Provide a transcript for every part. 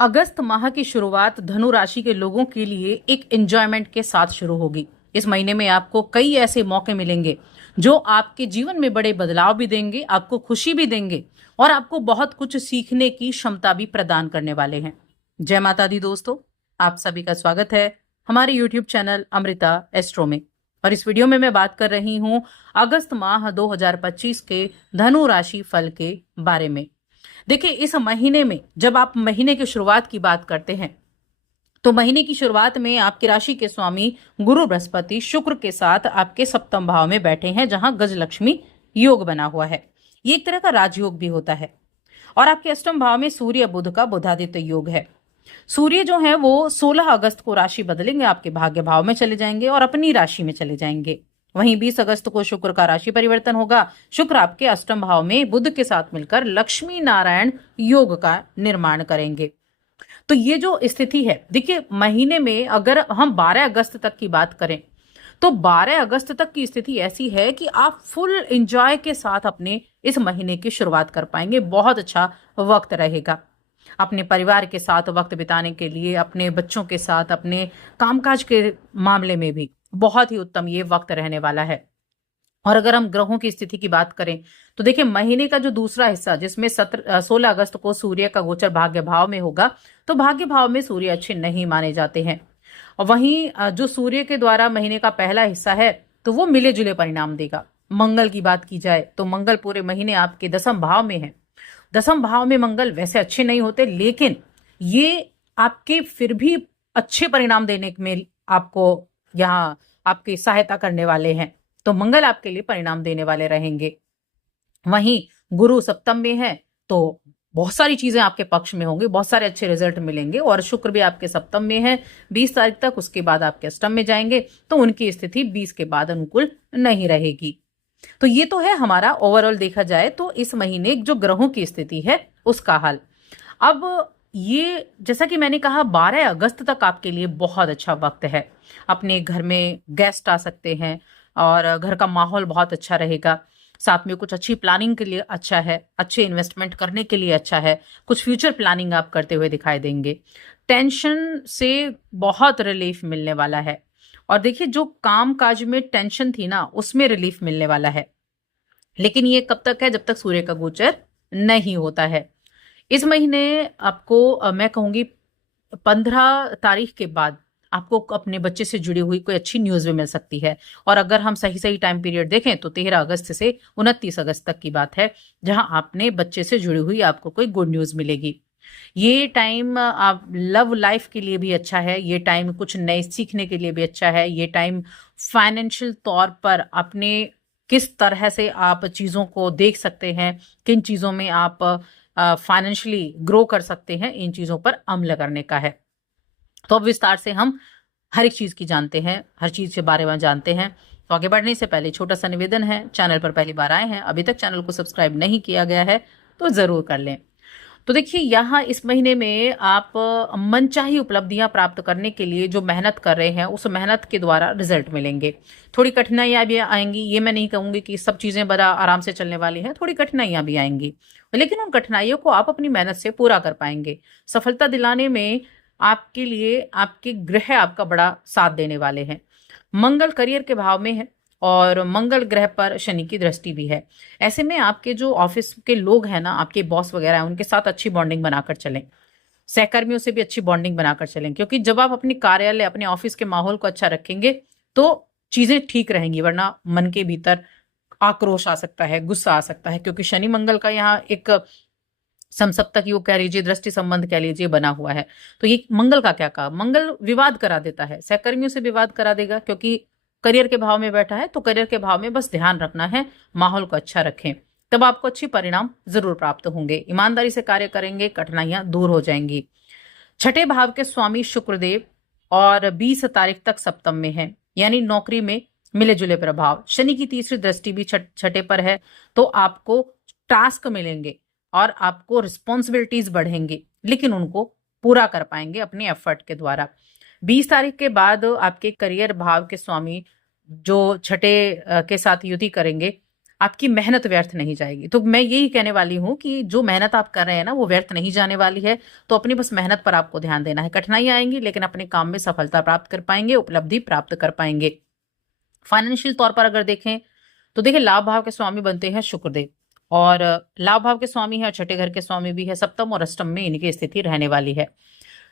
अगस्त माह की शुरुआत धनु राशि के लोगों के लिए एक एंजॉयमेंट के साथ शुरू होगी। इस महीने में आपको कई ऐसे मौके मिलेंगे जो आपके जीवन में बड़े बदलाव भी देंगे, आपको खुशी भी देंगे और आपको बहुत कुछ सीखने की क्षमता भी प्रदान करने वाले हैं। जय माता दी दोस्तों, आप सभी का स्वागत है हमारे YouTube चैनल अमृता एस्ट्रो में। और इस वीडियो में मैं बात कर रही हूं अगस्त माह 2025 के धनु राशि फल के बारे में। देखिए, इस महीने में जब आप महीने की शुरुआत की बात करते हैं तो महीने की शुरुआत में आपकी राशि के स्वामी गुरु बृहस्पति शुक्र के साथ आपके सप्तम भाव में बैठे हैं, जहां गजलक्ष्मी योग बना हुआ है। ये एक तरह का राजयोग भी होता है। और आपके अष्टम भाव में सूर्य बुध का बुधादित्य योग है। सूर्य जो है वो 16 अगस्त को राशि बदलेंगे, आपके भाग्य भाव में चले जाएंगे और अपनी राशि में चले जाएंगे। वहीं 20 अगस्त को शुक्र का राशि परिवर्तन होगा। शुक्र आपके अष्टम भाव में बुध के साथ मिलकर लक्ष्मी नारायण योग का निर्माण करेंगे। तो ये जो स्थिति है, देखिए महीने में अगर हम 12 अगस्त तक की बात करें तो 12 अगस्त तक की स्थिति ऐसी है कि आप फुल एंजॉय के साथ अपने इस महीने की शुरुआत कर पाएंगे। बहुत अच्छा वक्त रहेगा अपने परिवार के साथ वक्त बिताने के लिए, अपने बच्चों के साथ, अपने कामकाज के मामले में भी बहुत ही उत्तम ये वक्त रहने वाला है। और अगर हम ग्रहों की स्थिति की बात करें तो देखिए महीने का जो दूसरा हिस्सा, जिसमें 16 अगस्त को सूर्य का गोचर भाग्य भाव में होगा, तो भाग्य भाव में सूर्य अच्छे नहीं माने जाते हैं। और वहीं जो सूर्य के द्वारा महीने का पहला हिस्सा है तो वो मिले जुले परिणाम देगा। मंगल की बात की जाए तो मंगल पूरे महीने आपके दसम भाव में है। दसम भाव में मंगल वैसे अच्छे नहीं होते, लेकिन ये आपके फिर भी अच्छे परिणाम देने में आपको यहाँ आपकी सहायता करने वाले हैं। तो मंगल आपके लिए परिणाम देने वाले रहेंगे। वहीं गुरु सप्तम में है तो बहुत सारी चीजें आपके पक्ष में होंगी, बहुत सारे अच्छे रिजल्ट मिलेंगे। और शुक्र भी आपके सप्तम में है 20 तारीख तक, उसके बाद आपके अष्टम में जाएंगे तो उनकी स्थिति 20 के बाद अनुकूल नहीं रहेगी। तो ये तो है हमारा ओवरऑल देखा जाए तो इस महीने जो ग्रहों की स्थिति है उसका हाल। अब ये जैसा कि मैंने कहा 12 अगस्त तक आपके लिए बहुत अच्छा वक्त है। अपने घर में गेस्ट आ सकते हैं और घर का माहौल बहुत अच्छा रहेगा। साथ में कुछ अच्छी प्लानिंग के लिए अच्छा है, अच्छे इन्वेस्टमेंट करने के लिए अच्छा है, कुछ फ्यूचर प्लानिंग आप करते हुए दिखाई देंगे। टेंशन से बहुत रिलीफ मिलने वाला है। और देखिए जो काम काज में टेंशन थी ना, उसमें रिलीफ मिलने वाला है। लेकिन ये कब तक है? जब तक सूर्य का गोचर नहीं होता है। इस महीने आपको मैं कहूंगी 15 तारीख के बाद आपको अपने बच्चे से जुड़ी हुई कोई अच्छी न्यूज भी मिल सकती है। और अगर हम सही सही टाइम पीरियड देखें तो 13 अगस्त से 29 अगस्त तक की बात है, जहां आपने बच्चे से जुड़ी हुई आपको कोई गुड न्यूज मिलेगी। ये टाइम आप लव लाइफ के लिए भी अच्छा है। ये टाइम कुछ नए सीखने के लिए भी अच्छा है। ये टाइम फाइनेंशियल तौर पर अपने किस तरह से आप चीज़ों को देख सकते हैं, किन चीज़ों में आप फाइनेंशियली ग्रो कर सकते हैं, इन चीज़ों पर अमल करने का है। तो अब विस्तार से हम हर एक चीज़ की जानते हैं, हर चीज़ के बारे में जानते हैं। तो आगे बढ़ने से पहले छोटा सा निवेदन है, चैनल पर पहली बार आए हैं, अभी तक चैनल को सब्सक्राइब नहीं किया गया है तो ज़रूर कर लें। तो देखिए यहाँ इस महीने में आप मनचाही उपलब्धियां प्राप्त करने के लिए जो मेहनत कर रहे हैं उस मेहनत के द्वारा रिजल्ट मिलेंगे। थोड़ी कठिनाइयां भी आएंगी, ये मैं नहीं कहूंगी कि सब चीजें बड़ा आराम से चलने वाली हैं, थोड़ी कठिनाइयां भी आएंगी, लेकिन उन कठिनाइयों को आप अपनी मेहनत से पूरा कर पाएंगे। सफलता दिलाने में आपके लिए आपके ग्रह आपका बड़ा साथ देने वाले हैं। मंगल करियर के भाव में है और मंगल ग्रह पर शनि की दृष्टि भी है। ऐसे में आपके जो ऑफिस के लोग हैं ना, आपके बॉस वगैरह हैं, उनके साथ अच्छी बॉन्डिंग बनाकर चलें। सहकर्मियों से भी अच्छी बॉन्डिंग बनाकर चलें, क्योंकि जब आप अपने कार्यालय, अपने ऑफिस के माहौल को अच्छा रखेंगे तो चीजें ठीक रहेंगी। वरना मन के भीतर आक्रोश आ सकता है, गुस्सा आ सकता है, क्योंकि शनि मंगल का यहाँ एक समसप्तक योग कह लीजिए, दृष्टि संबंध कह लीजिए, बना हुआ है। तो ये मंगल का क्या कहा, मंगल विवाद करा देता है, सहकर्मियों से विवाद करा देगा। क्योंकि करियर के भाव में बैठा है तो करियर के भाव में बस ध्यान रखना है, माहौल को अच्छा रखें, तब आपको अच्छी परिणाम जरूर प्राप्त होंगे। ईमानदारी से कार्य करेंगे, कठिनाइयां दूर हो जाएंगी। छठे भाव के स्वामी शुक्रदेव और 20 तारीख तक सप्तम में है, यानी नौकरी में मिले जुले प्रभाव। शनि की तीसरी दृष्टि भी छठे पर है, तो आपको टास्क मिलेंगे और आपको रिस्पॉन्सिबिलिटीज बढ़ेंगी, लेकिन उनको पूरा कर पाएंगे अपने एफर्ट के द्वारा। 20 तारीख के बाद आपके करियर भाव के स्वामी जो छठे के साथ युति करेंगे आपकी मेहनत व्यर्थ नहीं जाएगी। तो मैं यही कहने वाली हूँ कि जो मेहनत आप कर रहे हैं ना वो व्यर्थ नहीं जाने वाली है। तो अपनी बस मेहनत पर आपको ध्यान देना है। कठिनाइयां आएंगी लेकिन अपने काम में सफलता प्राप्त कर पाएंगे, उपलब्धि प्राप्त कर पाएंगे। फाइनेंशियल तौर पर अगर देखें तो देखिए लाभ भाव के स्वामी बनते हैं शुक्रदेव, और लाभ भाव के स्वामी है और छठे घर के स्वामी भी है। सप्तम और अष्टम में इनकी स्थिति रहने वाली है।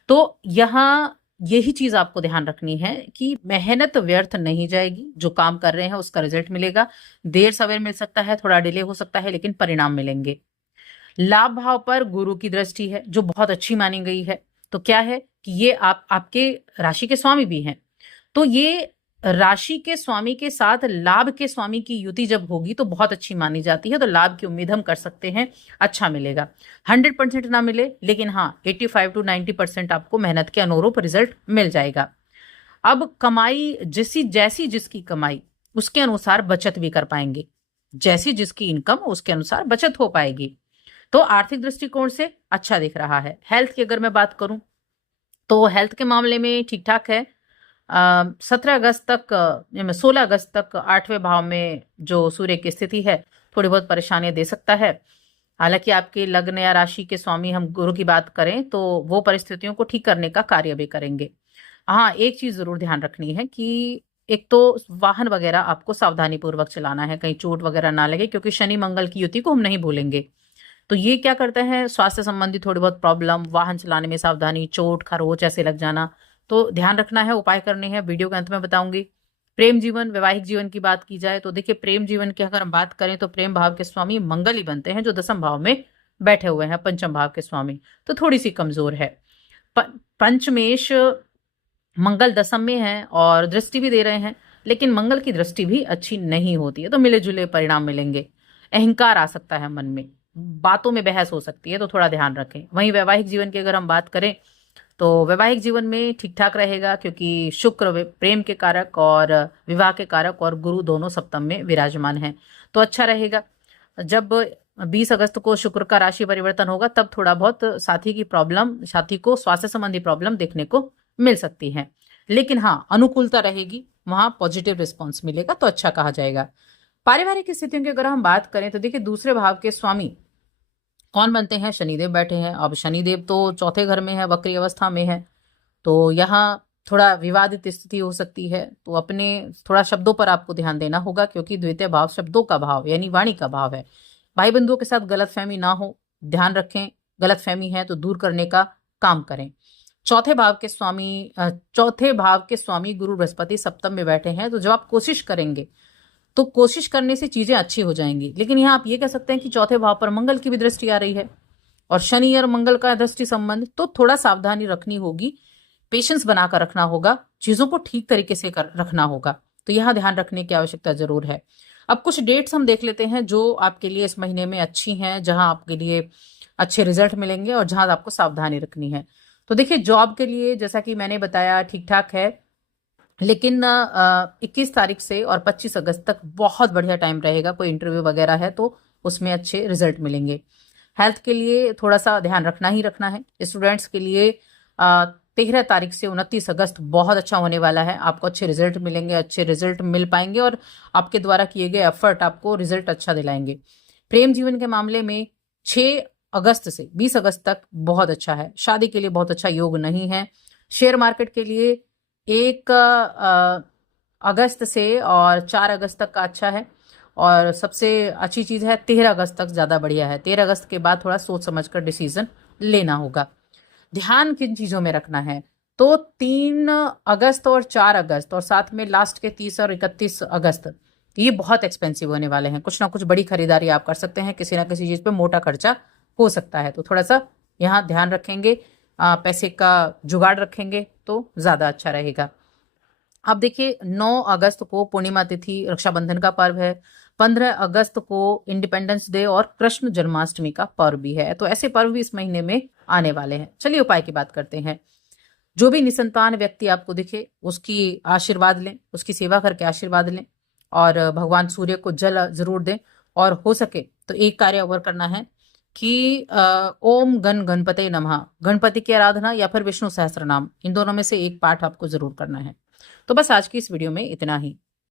तो यहाँ यही चीज आपको ध्यान रखनी है कि मेहनत व्यर्थ नहीं जाएगी। जो काम कर रहे हैं उसका रिजल्ट मिलेगा। देर सवेर मिल सकता है, थोड़ा डिले हो सकता है, लेकिन परिणाम मिलेंगे। लाभ भाव पर गुरु की दृष्टि है जो बहुत अच्छी मानी गई है। तो क्या है कि ये आपके राशि के स्वामी भी हैं। तो ये राशि के स्वामी के साथ लाभ के स्वामी की युति जब होगी तो बहुत अच्छी मानी जाती है। तो लाभ की उम्मीद हम कर सकते हैं, अच्छा मिलेगा। 100% ना मिले लेकिन हाँ 85 to 90% आपको मेहनत के अनुरूप रिजल्ट मिल जाएगा। अब कमाई जैसी जिसकी कमाई उसके अनुसार बचत भी कर पाएंगे। जैसी जिसकी इनकम उसके अनुसार बचत हो पाएगी। तो आर्थिक दृष्टिकोण से अच्छा दिख रहा है। हेल्थ की अगर मैं बात करूं तो हेल्थ के मामले में ठीक ठाक है। 16 अगस्त तक 8वें भाव में जो सूर्य की स्थिति है थोड़ी बहुत परेशानियां दे सकता है। हालांकि आपके लग्न या राशि के स्वामी हम गुरु की बात करें तो वो परिस्थितियों को ठीक करने का कार्य भी करेंगे। हाँ, एक चीज जरूर ध्यान रखनी है कि एक तो वाहन वगैरह आपको सावधानी पूर्वक चलाना है, कहीं चोट वगैरह ना लगे, क्योंकि शनि मंगल की युति को हम नहीं भूलेंगे। तो ये क्या करते हैं, स्वास्थ्य संबंधी थोड़ी बहुत प्रॉब्लम, वाहन चलाने में सावधानी, चोट खरोच ऐसे लग जाना, तो ध्यान रखना है, उपाय करने हैं। वीडियो के अंत में बताऊंगी। प्रेम जीवन, वैवाहिक जीवन की बात की जाए तो देखिए प्रेम जीवन की अगर हम बात करें तो प्रेम भाव के स्वामी मंगल ही बनते हैं जो दसम भाव में बैठे हुए हैं, पंचम भाव के स्वामी तो थोड़ी सी कमजोर है। पंचमेश मंगल दसम में है और दृष्टि भी दे रहे हैं, लेकिन मंगल की दृष्टि भी अच्छी नहीं होती है। तो मिले जुले परिणाम मिलेंगे। अहंकार आ सकता है मन में, बातों में बहस हो सकती है, तो थोड़ा ध्यान रखें। वहीं वैवाहिक जीवन की अगर हम बात करें तो वैवाहिक जीवन में ठीक ठाक रहेगा, क्योंकि शुक्र प्रेम के कारक और विवाह के कारक और गुरु दोनों सप्तम में विराजमान हैं, तो अच्छा रहेगा। जब 20 अगस्त को शुक्र का राशि परिवर्तन होगा तब थोड़ा बहुत साथी को स्वास्थ्य संबंधी प्रॉब्लम देखने को मिल सकती है, लेकिन हाँ अनुकूलता रहेगी, वहां पॉजिटिव रिस्पॉन्स मिलेगा, तो अच्छा कहा जाएगा। पारिवारिक स्थितियों की अगर हम बात करें तो देखिए दूसरे भाव के स्वामी कौन बनते हैं, शनिदेव बैठे हैं। अब शनिदेव तो चौथे घर में है, वक्री अवस्था में है, तो यहाँ थोड़ा विवादित स्थिति हो सकती है। तो अपने थोड़ा शब्दों पर आपको ध्यान देना होगा, क्योंकि द्वितीय भाव शब्दों का भाव यानी वाणी का भाव है। भाई बंधुओं के साथ गलतफहमी ना हो, ध्यान रखें। गलतफहमी है तो दूर करने का काम करें। चौथे भाव के स्वामी गुरु बृहस्पति सप्तम में बैठे हैं, तो जब आप कोशिश करेंगे तो कोशिश करने से चीजें अच्छी हो जाएंगी। लेकिन यहाँ आप ये कह सकते हैं कि चौथे भाव पर मंगल की भी दृष्टि आ रही है और शनि और मंगल का दृष्टि संबंध, तो थोड़ा सावधानी रखनी होगी, पेशेंस बनाकर रखना होगा, चीजों को ठीक तरीके से रखना होगा। तो यहाँ ध्यान रखने की आवश्यकता जरूर है। अब कुछ डेट्स हम देख लेते हैं जो आपके लिए इस महीने में अच्छी हैं, जहां आपके लिए अच्छे रिजल्ट मिलेंगे और जहां आपको सावधानी रखनी है। तो देखिए जॉब के लिए जैसा कि मैंने बताया ठीक ठाक है, लेकिन 21 तारीख से और 25 अगस्त तक बहुत बढ़िया टाइम रहेगा। कोई इंटरव्यू वगैरह है तो उसमें अच्छे रिजल्ट मिलेंगे। हेल्थ के लिए थोड़ा सा ध्यान रखना ही रखना है। स्टूडेंट्स के लिए 13 तारीख से 29 अगस्त बहुत अच्छा होने वाला है। आपको अच्छे रिजल्ट मिलेंगे, अच्छे रिजल्ट मिल पाएंगे और आपके द्वारा किए गए एफर्ट आपको रिजल्ट अच्छा दिलाएंगे। प्रेम जीवन के मामले में 6 अगस्त से 20 अगस्त तक बहुत अच्छा है। शादी के लिए बहुत अच्छा योग नहीं है। शेयर मार्केट के लिए 1 अगस्त से और 4 अगस्त तक का अच्छा है, और सबसे अच्छी चीज है 13 अगस्त तक ज्यादा बढ़िया है। 13 अगस्त के बाद थोड़ा सोच समझकर डिसीजन लेना होगा। ध्यान किन चीजों में रखना है, तो 3 अगस्त और 4 अगस्त और साथ में लास्ट के 30 और 31 अगस्त ये बहुत एक्सपेंसिव होने वाले हैं। कुछ ना कुछ बड़ी खरीदारी आप कर सकते हैं, किसी ना किसी चीज पे मोटा खर्चा हो सकता है, तो थोड़ा सा यहाँ ध्यान रखेंगे, पैसे का जुगाड़ रखेंगे तो ज्यादा अच्छा रहेगा। अब देखिए 9 अगस्त को पूर्णिमा तिथि, रक्षाबंधन का पर्व है। 15 अगस्त को इंडिपेंडेंस डे और कृष्ण जन्माष्टमी का पर्व भी है, तो ऐसे पर्व भी इस महीने में आने वाले हैं। चलिए उपाय की बात करते हैं। जो भी निसंतान व्यक्ति आपको दिखे उसकी आशीर्वाद लें, उसकी सेवा करके आशीर्वाद लें, और भगवान सूर्य को जल जरूर दें। और हो सके तो एक कार्य और करना है कि ओम गणपते नमः, गणपति की आराधना या फिर विष्णु सहस्त्र नाम, इन दोनों में से एक पाठ आपको जरूर करना है। तो बस आज की इस वीडियो में इतना ही।